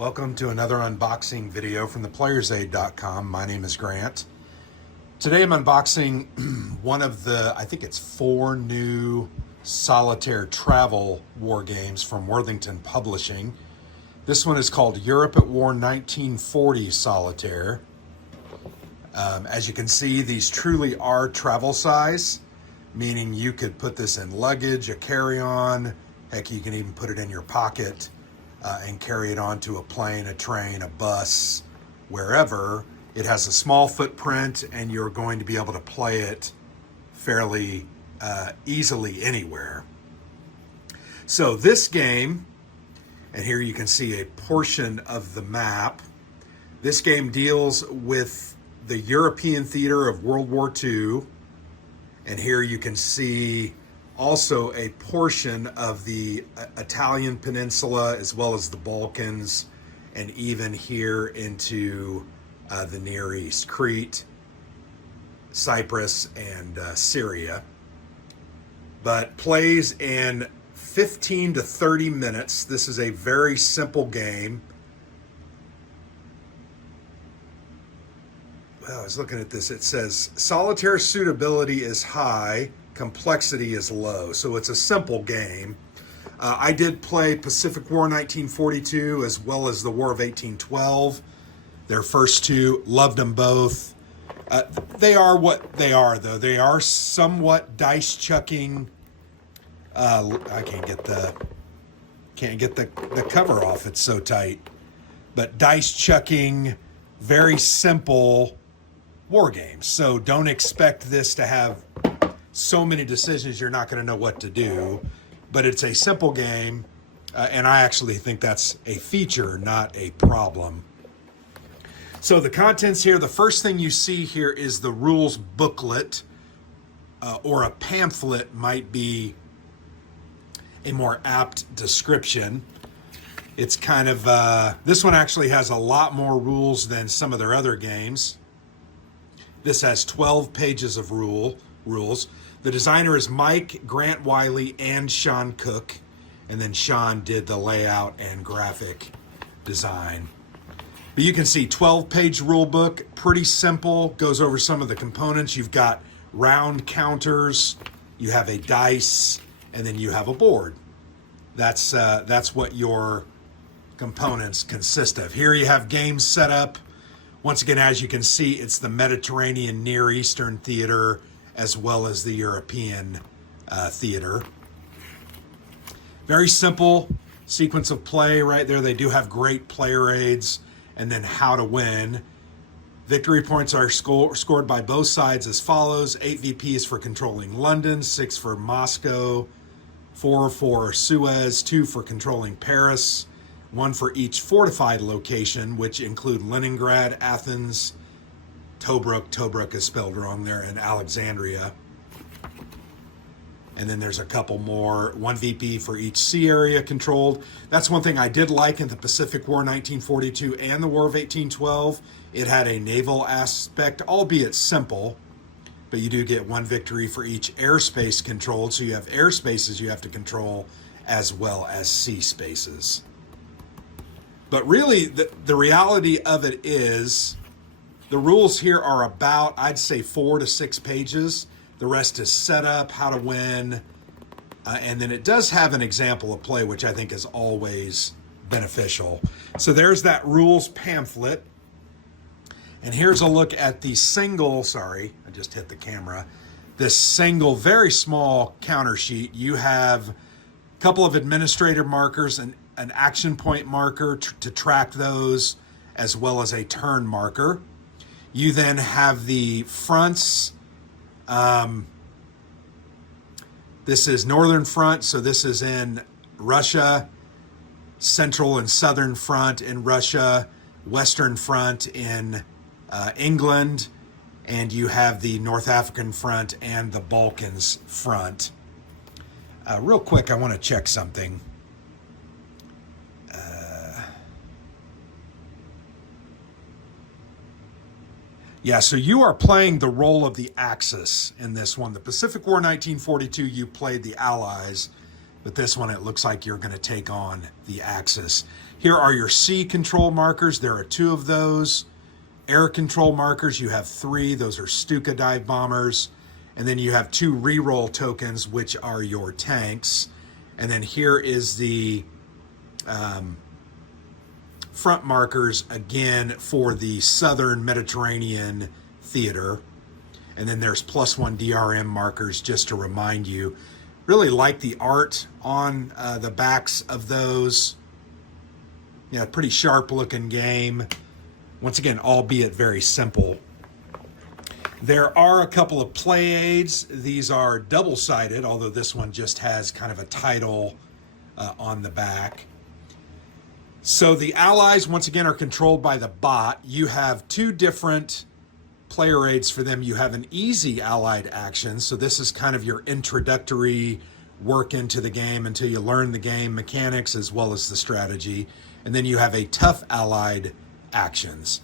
Welcome to another unboxing video from theplayersaid.com. My name is Grant. Today I'm unboxing one of the, I think it's 4 new solitaire travel war games from Worthington Publishing. This one is called Europe at War 1940 Solitaire. As you can see, these truly are travel size, meaning you could put this in luggage, a carry-on, heck, you can even put it in your pocket and carry it onto a plane, a train, a bus, wherever. It has a small footprint and you're going to be able to play it fairly easily anywhere. So this game, and here you can see a portion of the map, this game deals with the European theater of World War II, and here you can see also a portion of the Italian peninsula as well as the Balkans, and even here into the Near East, Crete, Cyprus, and Syria. But plays in 15 to 30 minutes. This is a very simple game. Well, I was looking at this. It says solitaire suitability is high, complexity is low. So it's a simple game. I did play Pacific War 1942 as well as the War of 1812. Their first two, loved them both. They are what they are, though. They are somewhat dice chucking. I can't get the cover off. It's so tight. But dice chucking, very simple war games. So don't expect this to have so many decisions you're not going to know what to do. But it's a simple game, and I actually think that's a feature, not a problem. So the contents here, the first thing you see here is the rules booklet, or a pamphlet might be a more apt description. It's kind of, this one actually has a lot more rules than some of their other games. This has 12 pages of rules. The designer is Mike, Grant Wiley, and Sean Cook. And then Sean did the layout and graphic design. But you can see 12-page rule book, pretty simple, goes over some of the components. You've got round counters, you have a dice, and then you have a board. That's what your components consist of. Here you have games set up. Once again, as you can see, it's the Mediterranean Near Eastern theater as well as the European theater. Very simple sequence of play right there. They do have great player aids, and then how to win. Victory points are scored by both sides as follows: 8 VPs for controlling London, 6 for Moscow, 4 for Suez, 2 for controlling Paris, 1 for each fortified location, which include Leningrad, Athens, Tobruk is spelled wrong there, and Alexandria. And then there's a couple more, 1 VP for each sea area controlled. That's one thing I did like in the Pacific War 1942 and the War of 1812. It had a naval aspect, albeit simple, but you do get 1 victory for each airspace controlled. So you have airspaces you have to control as well as sea spaces. But really, the reality of it is the rules here are about, I'd say, 4 to 6 pages. The rest is setup, how to win, and then it does have an example of play, which I think is always beneficial. So there's that rules pamphlet. And here's a look at the single, sorry, I just hit the camera. This single, very small counter sheet. You have a couple of administrator markers, an action point marker to track those, as well as a turn marker. You then have the fronts. This is Northern Front, so this is in Russia, Central and Southern Front in Russia, Western Front in England, and you have the North African Front and the Balkans Front. Real quick, I want to check something. Yeah, so you are playing the role of the Axis in this one. The Pacific War 1942, you played the Allies, but this one it looks like you're going to take on the Axis. Here are your sea control markers. There are 2 of those. Air control markers, you have 3. Those are Stuka dive bombers. And then you have 2 reroll tokens, which are your tanks. And then here is the front markers, again, for the Southern Mediterranean Theater. And then there's +1 DRM markers, just to remind you. Really like the art on the backs of those. Yeah, pretty sharp looking game. Once again, albeit very simple. There are a couple of play aids. These are double-sided, although this one just has kind of a title on the back. So the allies, once again, are controlled by the bot. You have 2 different player aids for them. You have an easy allied action. So this is kind of your introductory work into the game until you learn the game mechanics as well as the strategy. And then you have a tough allied actions.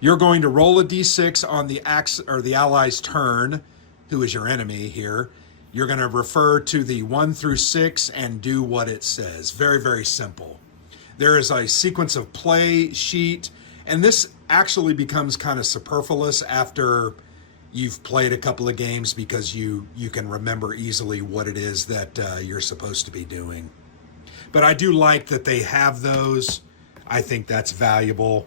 You're going to roll a d6 on the ally's turn, who is your enemy here. You're going to refer to the 1 through 6 and do what it says. Very, very simple. There is a sequence of play sheet, and this actually becomes kind of superfluous after you've played a couple of games because you can remember easily what it is that you're supposed to be doing. But I do like that they have those. I think that's valuable.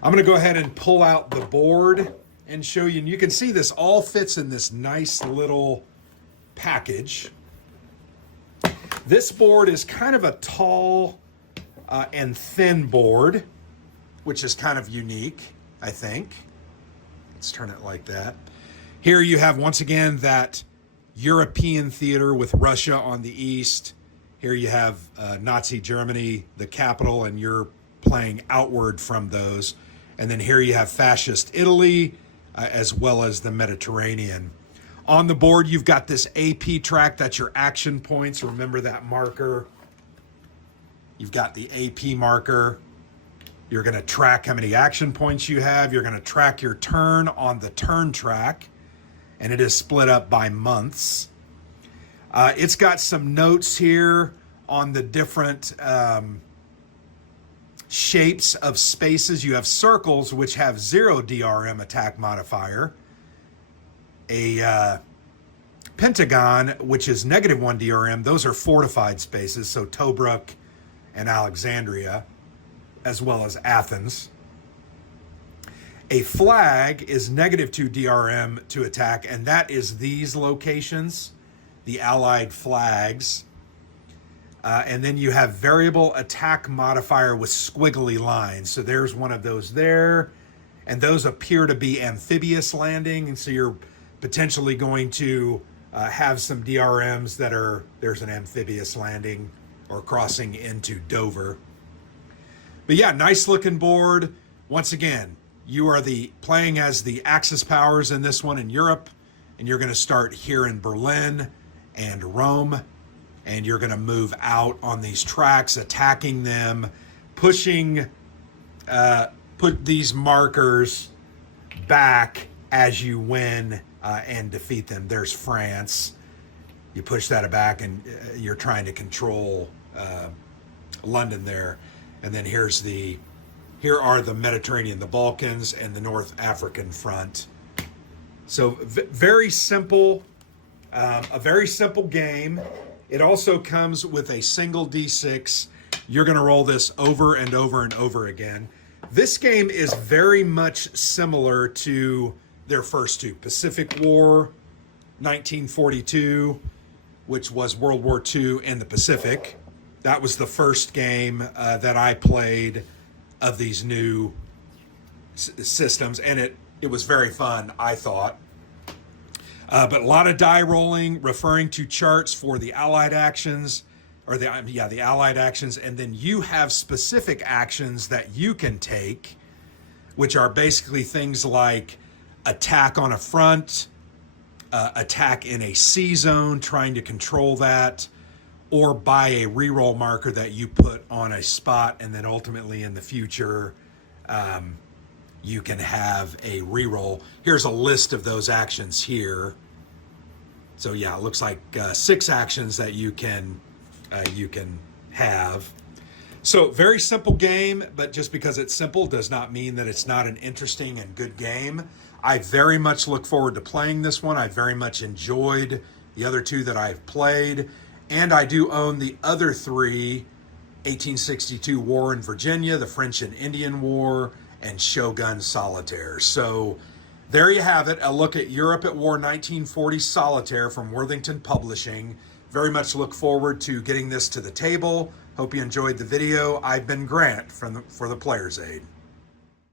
I'm going to go ahead and pull out the board and show you. And you can see this all fits in this nice little package. This board is kind of a tall and thin board, which is kind of unique, I think. Let's turn it like that. Here you have, once again, that European theater with Russia on the east. Here you have Nazi Germany, the capital, and you're playing outward from those. And then here you have fascist Italy, as well as the Mediterranean. On the board, you've got this AP track. That's your action points. Remember that marker. You've got the AP marker. You're going to track how many action points you have. You're going to track your turn on the turn track. And it is split up by months. It's got some notes here on the different shapes of spaces. You have circles, which have 0 DRM attack modifier. A pentagon, which is -1 DRM. Those are fortified spaces, so Tobruk and Alexandria, as well as Athens. A flag is -2 DRM to attack, and that is these locations, the Allied flags. And then you have variable attack modifier with squiggly lines. So there's one of those there. And those appear to be amphibious landing. And so you're potentially going to have some DRMs that are, there's an amphibious landing or crossing into Dover. But yeah, nice looking board. Once again, you are playing as the Axis powers in this one in Europe. And you're going to start here in Berlin and Rome. And you're going to move out on these tracks, attacking them, pushing, put these markers back as you win and defeat them. There's France. You push that back and you're trying to control London there. And then here are the Mediterranean, the Balkans, and the North African front. So very simple, a very simple game. It also comes with a single D6. You're going to roll this over and over and over again. This game is very much similar to their first two. Pacific War, 1942, which was World War II in the Pacific. That was the first game that I played of these new systems, and it was very fun, I thought. But a lot of die rolling, referring to charts for the Allied actions, or the Allied actions, and then you have specific actions that you can take, which are basically things like attack on a front, attack in a C zone, trying to control that, or buy a reroll marker that you put on a spot, and then ultimately in the future, you can have a reroll. Here's a list of those actions here. So yeah, it looks like 6 actions that you can have. So, very simple game, but just because it's simple does not mean that it's not an interesting and good game. I very much look forward to playing this one. I very much enjoyed the other two that I've played. And I do own the other three: 1862 War in Virginia, the French and Indian War, and Shogun Solitaire. So, there you have it, a look at Europe at War 1940 Solitaire from Worthington Publishing. Very much look forward to getting this to the table. Hope you enjoyed the video. I've been Grant for the Player's Aid.